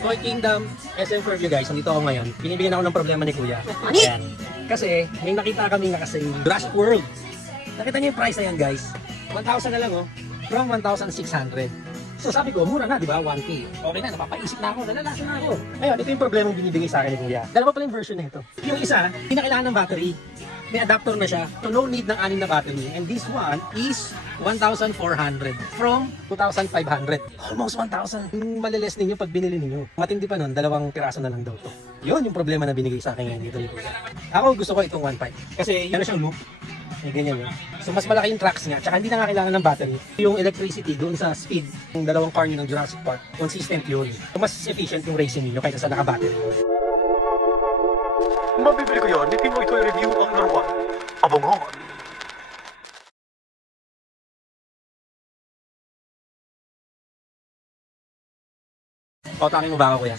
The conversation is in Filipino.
Toy Kingdom, SM Fairview guys, nandito ako ngayon. Binibigyan ako ng problema ni Kuya. Ayan. Kasi may nakita kami nakasing Jurassic World. Nakita niyo yung price na yan guys. 1,000 na lang oh. From 1,600. So sabi ko, mura na, di ba? 1K. Okay na, napapaisip na ako, nalalasan na ako. Ngayon, ito yung problema yung binibigay sa akin ni Kuya. Dalawa pala yung version na ito. Yung isa, hindi na kailangan ng battery. May adapter na siya. So no need ng 6 na battery. And this one is 1,400 from 2,500. Almost 1,000. Yung maliles ninyo pag binili ninyo. Matindi pa nun, 2 piraso na lang daw to. Yun yung problema na binigay sa akin ngayon dito ni Kuya. Ako gusto ko itong 1.5. Kasi yan na siyang loop. Eh, ganyan yun. So mas malaki yung tracks niya. Tsaka hindi na nga kailangan ng battery. Yung electricity doon sa speed ng 2 car nyo ng Jurassic Park, consistent yun. So mas efficient yung racing niyo kaysa sa naka-battery. Mabibili ko yun, hindi mo ito i-review ang laruan. Abangon! Pautangin mo ba ako, Kuya?